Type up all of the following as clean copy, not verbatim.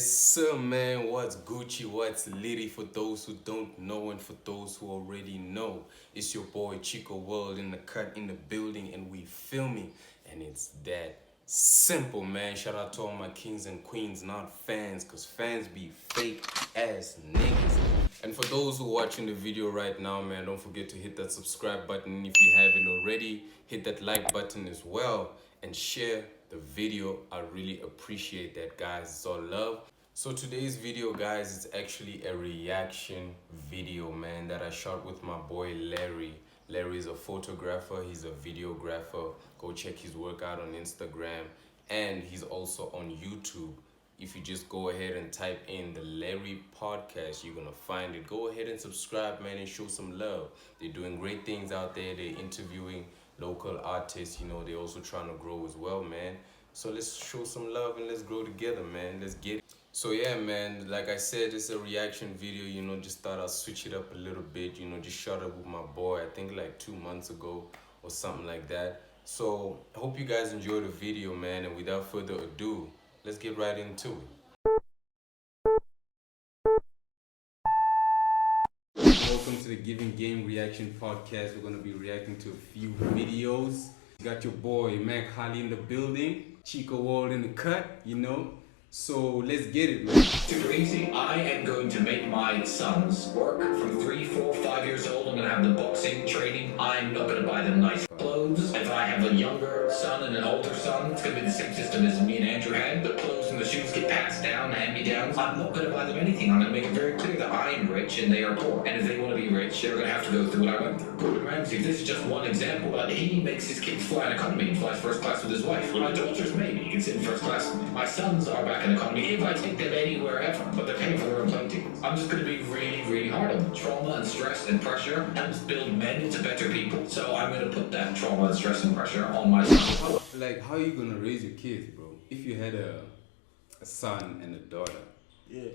Yes, sir, man. What's Gucci? What's Litty for those who don't know and for those who already know? It's your boy Chico World in the cut in the building, and we filming, and it's that simple, man. Shout out to all my kings and queens, not fans, cause fans be fake ass niggas. And for those who are watching the video right now, man, don't forget to hit that subscribe button. And if you haven't already, hit that like button as well and share the video. I really appreciate that, guys. It's all love. So today's video, guys, is actually a reaction video, man, that I shot with my boy Larry. Larry is a photographer, he's a videographer. Go check his work out on Instagram, and he's also on YouTube. If you just go ahead and type in the Larry podcast, you're gonna find it. Go ahead and subscribe, man, and show some love. They're doing great things out there. They're interviewing local artists, they're also trying to grow as well, man. So let's show some love and let's grow together, man. Let's get it. So yeah, man, like I said, it's a reaction video, just thought I'd switch it up a little bit, just shot up with my boy, I think like 2 months ago or something like that. So I hope you guys enjoy the video, man, and without further ado, let's get right into it. Welcome to the Giving Game Reaction Podcast. We're going to be reacting to a few videos. You got your boy Mac Holly in the building, Chico World in the cut, So let's get it, man. Super easy. I am going to make my sons work from 3, 4, 5 years old. I'm going to have the boxing training. I'm not going to buy them nice clothes. If I have a younger son and an older son, it's going to be the same system as me and Andrew had. The clothes and the shoes get passed down, hand-me-downs. I'm not going to buy them anything. I'm going to make it very clear that I am rich and they are poor. And if they want to be rich, they're going to have to go through what I went through. Gordon Ramsay, this is just one example. He makes his kids fly in economy and flies first class with his wife. My daughters, maybe. He can sit in first class. My sons are back in economy if I take them anywhere ever, but they're paying for their own plane tickets. I'm just going to be really, really hard on them. Trauma and stress and pressure helps build men into better people. So I'm going to put that trauma and stress and pressure on myself. Like, how are you going to raise your kids, bro? If you had a son and a daughter,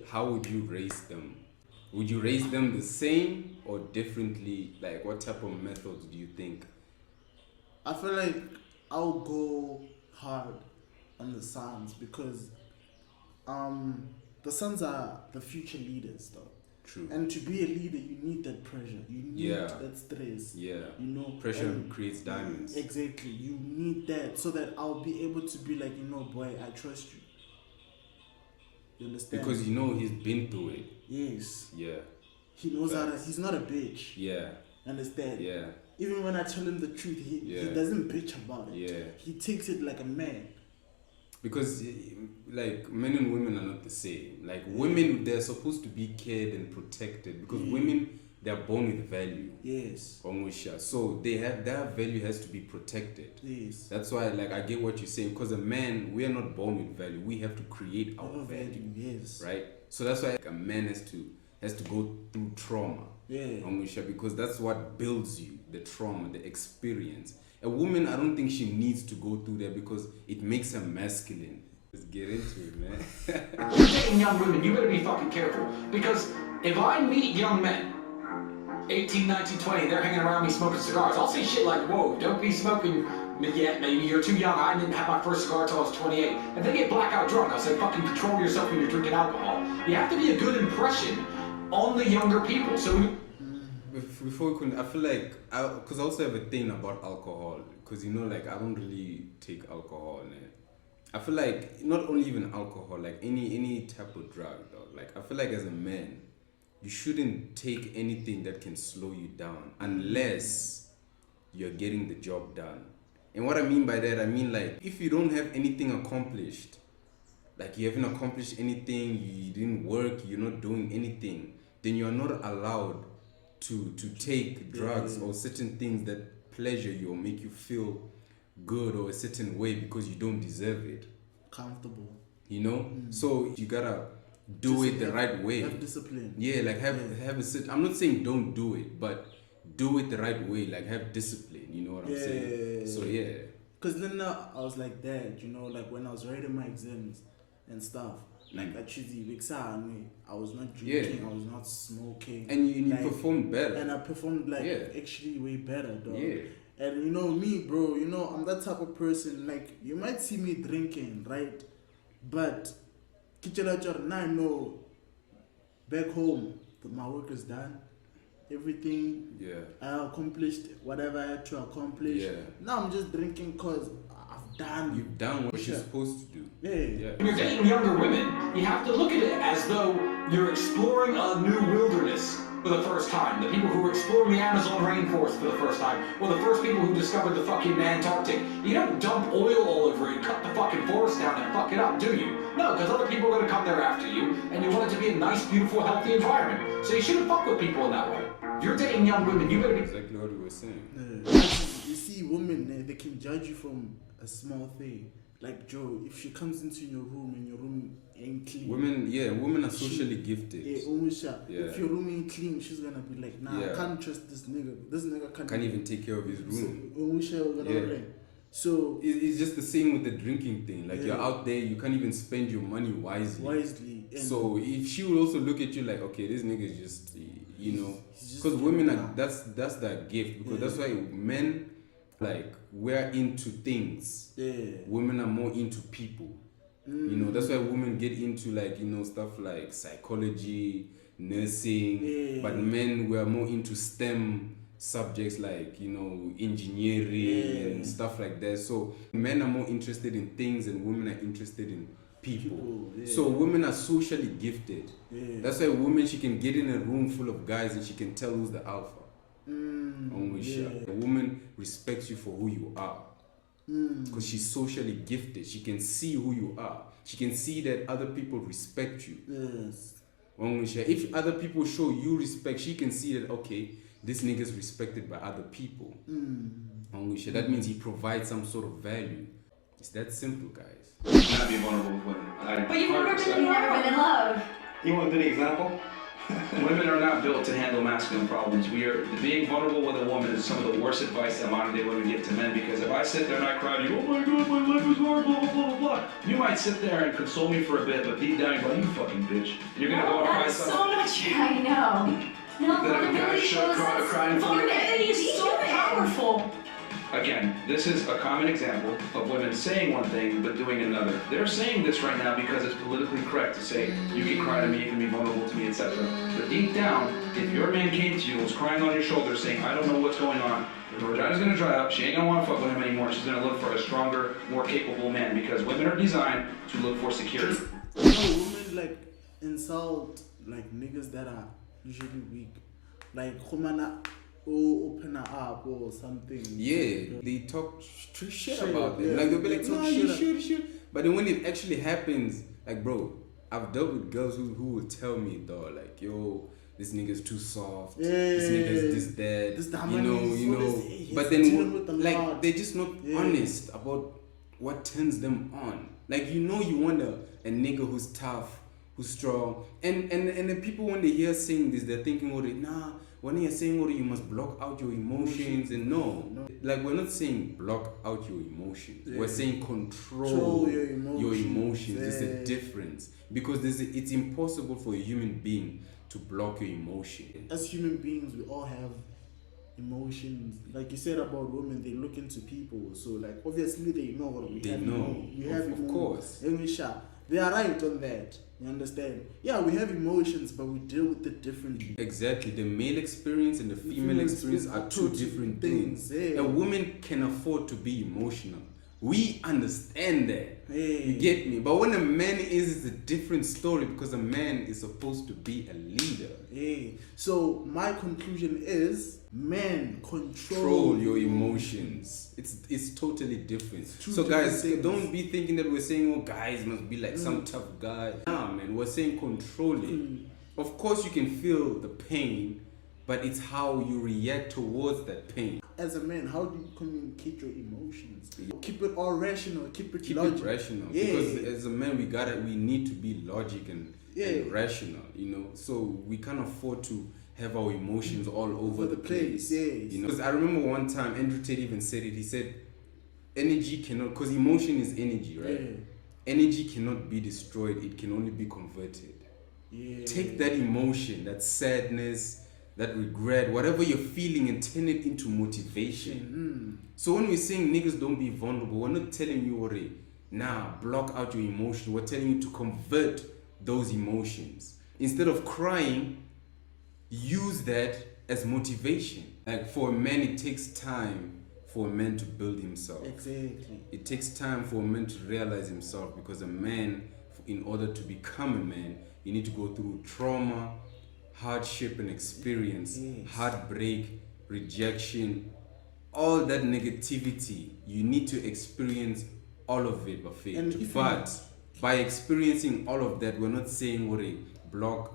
how would you raise them? Would you raise them the same or differently? Like, what type of methods do you think? I feel like I'll go hard on the sons because the sons are the future leaders, though. True. And to be a leader, you need that pressure. You need that stress. Yeah. Pressure creates diamonds. Exactly. You need that so that I'll be able to be like, boy, I trust you. You understand? Because he's been through it. Yes. Yeah. He knows how to. He's not a bitch. Yeah. Understand? Yeah. Even when I tell him the truth, he doesn't bitch about it. Yeah. He takes it like a man. Because like men and women are not the same. Like women, they're supposed to be cared and protected because women, they're born with value. Yes. So their value has to be protected. Yes. That's why, like, I get what you're saying. Because a man, we are not born with value. We have to create our value. Yes. Right. So that's why a man has to go through trauma. Yeah. Because that's what builds you, the trauma, the experience. A woman, I don't think she needs to go through that because it makes her masculine. Let's get into it, man. You're dating young women, you better be fucking careful. Because if I meet young men, 18, 19, 20, they're hanging around me smoking cigars, I'll say shit like, whoa, don't be smoking yet, maybe you're too young, I didn't have my first cigar till I was 28. If they get blackout drunk, I'll say fucking control yourself when you're drinking alcohol. You have to be a good impression on the younger people. So before we can, I feel like, because I also have a thing about alcohol, because like I don't really take alcohol, man. I feel like not only even alcohol, like any type of drug, dog. Like I feel like as a man, you shouldn't take anything that can slow you down unless you're getting the job done. And what I mean by that, I mean like if you don't have anything accomplished, like you haven't accomplished anything, you didn't work, you're not doing anything, then you're not allowed to take drugs or certain things that pleasure you or make you feel good or a certain way because you don't deserve it. Comfortable. So you gotta do it the right way. Have discipline. Yeah, like have a I'm not saying don't do it, but do it the right way. Like have discipline. You know what I'm saying? So yeah. Because then I was like that, like when I was writing my exams and stuff. Like I was not drinking, I was not smoking. And you performed better. And I performed actually way better, dog. Yeah. And me, bro, I'm that type of person, like you might see me drinking, right? But Now I know back home my work is done. Everything I accomplished, whatever I had to accomplish. Yeah. Now I'm just drinking because I've done. You've done what you're supposed to do. Yeah. When you're dating younger women, you have to look at it as though you're exploring a new wilderness for the first time. The people who are exploring the Amazon rainforest for the first time, or the first people who discovered the fucking Antarctic. You don't dump oil all over it, cut the fucking forest down and fuck it up, do you? No, because other people are gonna come there after you, and you want it to be a nice, beautiful, healthy environment. So you shouldn't fuck with people in that way. If you're dating young women, you better be... Exactly what we were saying. You see women, they can judge you from a small thing. Like Joe, if she comes into your room and your room ain't clean. Women are socially gifted. If your room ain't clean, she's gonna be like, nah, I can't trust this nigga. This nigga can't even take care of his room. So it's just the same with the drinking thing. Like you're out there, you can't even spend your money wisely. So if she will also look at you like, okay, this nigga is just, because women are that's their gift. Because that's why men, like, we're into things. Women are more into people. That's why women get into like stuff like psychology, nursing. But men were more into STEM subjects like engineering and stuff like that. So men are more interested in things and women are interested in people. So women are socially gifted. That's why women, she can get in a room full of guys and she can tell who's the alpha. A woman respects you for who you are because she's socially gifted. She can see who you are. She can see that other people respect you. If other people show you respect, she can see that, okay, this nigga is respected by other people. That means he provides some sort of value. It's that simple, guys. You cannot be vulnerable with women. But you've never been in love. You want a good example? Women are not built to handle masculine problems. Being vulnerable with a woman is some of the worst advice that modern day women give to men, because if I sit there and I cry to you, oh my god, my life is hard, blah, blah, blah, blah, blah, you might sit there and console me for a bit, but deep down you're like, you fucking bitch. And you're gonna go and cry something. So much, I know. No, vulnerability is so powerful. Again, this is a common example of women saying one thing but doing another. They're saying this right now because it's politically correct to say, you can cry to me, you can be vulnerable to me, etc. But deep down, if your man came to you and was crying on your shoulder saying, I don't know what's going on, her vagina's gonna dry up, she ain't gonna wanna fuck with him anymore, she's gonna look for a stronger, more capable man, because women are designed to look for security. Women like insult like niggas that are usually weak. Like open her up or something. They talk shit about them. Like they'll be like, no, you should. But then when it actually happens, like, bro, I've dealt with girls who will tell me, though, like, yo, this nigga's too soft. This nigga's this, that. But then, like, they're just not honest about what turns them on. Like, you want a nigga who's tough, who's strong. And the people, when they hear saying this, they're thinking, when you're saying, you must block out your emotions. And no. Like, we're not saying block out your emotions. We're saying control your emotions. There's a difference. Because it's impossible for a human being to block your emotion. As human beings, we all have emotions. Like you said about women, they look into people. So, like, obviously they know what we have. We have emotions. Of course. They are right on that. You understand? Yeah, we have emotions, but we deal with it differently. Exactly. The male experience and the female experience are two different things. A woman can afford to be emotional. We understand that. You get me? But when a man is, it's a different story, because a man is supposed to be a leader. So my conclusion is, men control your emotions. It's totally different. So guys, don't be thinking that we're saying, guys must be like some tough guy. Nah, man, we're saying control it. Of course you can feel the pain, but it's how you react towards that pain. As a man, how do you communicate your emotions? Keep it all rational, keep it rational. Because as a man, we need to be logic and rational, so we can't afford to have our emotions all over the place. Because I remember one time Andrew Tate even said it. He said, energy cannot, because emotion is energy, right? Energy cannot be destroyed, it can only be converted. Take that emotion, that sadness, that regret, whatever you're feeling, and turn it into motivation. So when we're saying niggas don't be vulnerable, we're not telling you already, block out your emotion. We're telling you to convert those emotions. Instead of crying, use that as motivation. Like for a man, it takes time for a man to build himself. Exactly. It takes time for a man to realize himself, because a man, in order to become a man, you need to go through trauma, hardship and experience, heartbreak, rejection, all that negativity. You need to experience all of it, but by experiencing all of that, we're not saying what a block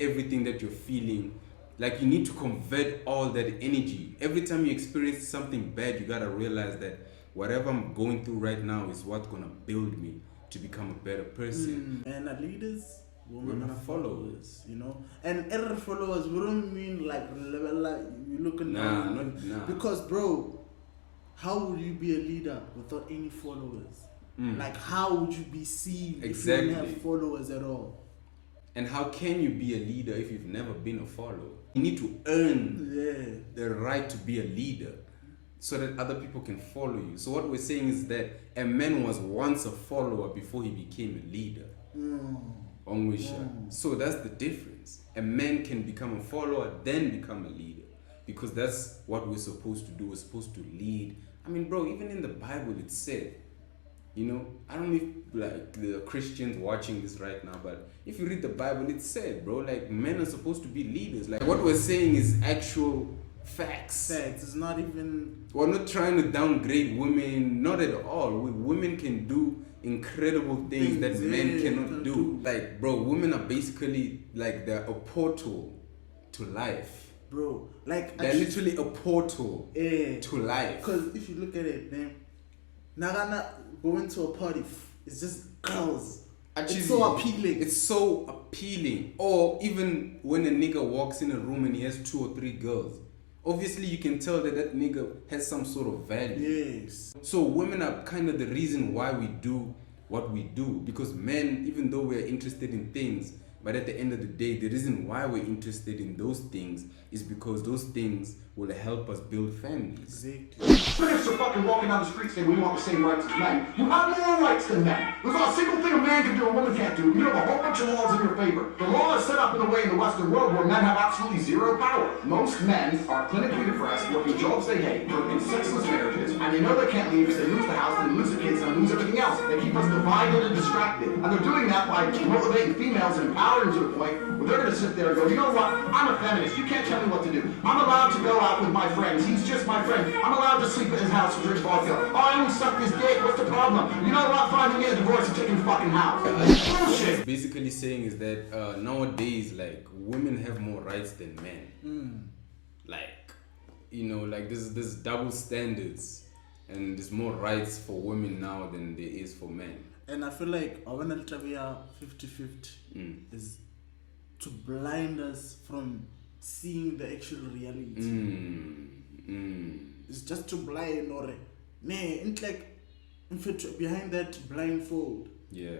everything that you're feeling. Like, you need to convert all that energy. Every time you experience something bad, you gotta realize that whatever I'm going through right now is what's gonna build me to become a better person. And are leaders, women We're are followers, you know. And other followers, we don't mean like you looking nah. Because bro, how would you be a leader without any followers? Like, how would you be seen if you don't have followers at all? And how can you be a leader if you've never been a follower? You need to earn the right to be a leader so that other people can follow you. So what we're saying is that a man was once a follower before he became a leader. So that's the difference. A man can become a follower, then become a leader, because that's what we're supposed to do. We're supposed to lead. I mean, bro, even in the Bible it said, you know, I don't know if like the Christians watching this right now, but if you read the Bible, it said, bro, like, men are supposed to be leaders. Like, what we're saying is actual facts. It's not even... We're not trying to downgrade women, not at all. Women can do incredible things that men cannot do. Like, bro, women are basically like, they're a portal to life. Bro, like... They're literally a portal to life. Because if you look at it, man, Nagana going to a party, it's just girls. Actually, it's so appealing. It's so appealing. Or even when a nigga walks in a room and he has 2 or 3 girls, obviously you can tell that that nigga has some sort of value. Yes. So women are kind of the reason why we do what we do. Because men, even though we're interested in things, but at the end of the day, the reason why we're interested in those things is because those things will help us build families. Exactly. Feminists are fucking walking down the street saying we want the same rights as men. You have more rights than men. There's not a single thing a man can do a woman can't do. You have a whole bunch of laws in your favor. The law is set up in a way in the Western world where men have absolutely zero power. Most men are clinically depressed, working jobs they hate, working sexless marriages, and they know they can't leave because they lose the house, and they lose the kids, and they lose everything else. They keep us divided and distracted. And they're doing that by motivating females and empowering to the point where they're going to sit there and go, you know what? I'm a feminist. You can't tell me what to do. I'm allowed to go out with my friends. He's just my friend. I'm allowed to sleep at his house and drink vodka. Oh, I only suck his dick. What's the problem? You know what? Fine, we get a divorce and take his fucking house. Bullshit. Basically saying is that nowadays, like, women have more rights than men. Like, you know, like there's double standards, and there's more rights for women now than there is for men. And I feel like I want to be 50-50 is to blind us from seeing the actual reality. It's just to blind or it's like behind that blindfold. Yeah.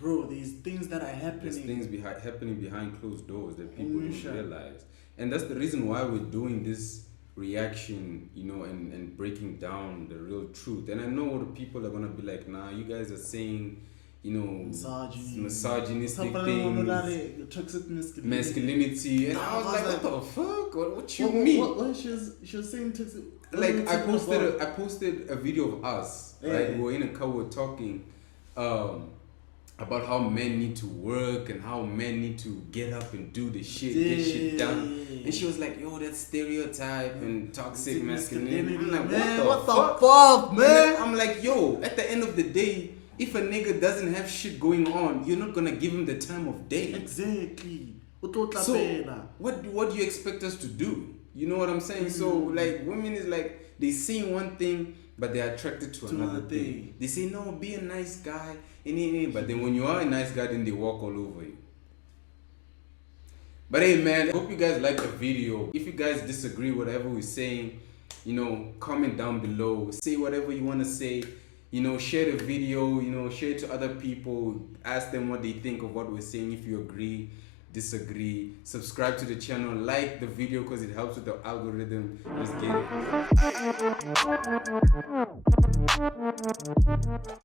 Bro, there's things that are happening. There's things happening behind closed doors that people don't realize. And that's the reason why we're doing this reaction, you know, and breaking down the real truth. And I know the people are gonna be like, nah, you guys are saying, you know, misogynistic things, toxic masculinity. And I was like, what the fuck? What you mean? What she was saying toxic. Like, I posted a video of us, right? We were in a car, we were talking about how men need to work and how men need to get up and do the shit, get shit done. And she was like, yo, that's stereotype and toxic masculinity. I'm like, man, what the fuck, man? I'm like, yo, at the end of the day, if a nigga doesn't have shit going on, you're not gonna give him the time of day. Exactly. So what do you expect us to do? You know what I'm saying? So like, women is like, they see one thing, but they're attracted to another thing. They say, no, be a nice guy, but then when you are a nice guy, then they walk all over you. But hey, man, I hope you guys like the video. If you guys disagree with whatever we're saying, you know, comment down below. Say whatever you want to say. You know, share the video, you know, share it to other people. Ask them what they think of what we're saying. If you agree, disagree, subscribe to the channel, like the video because it helps with the algorithm. Let's get it.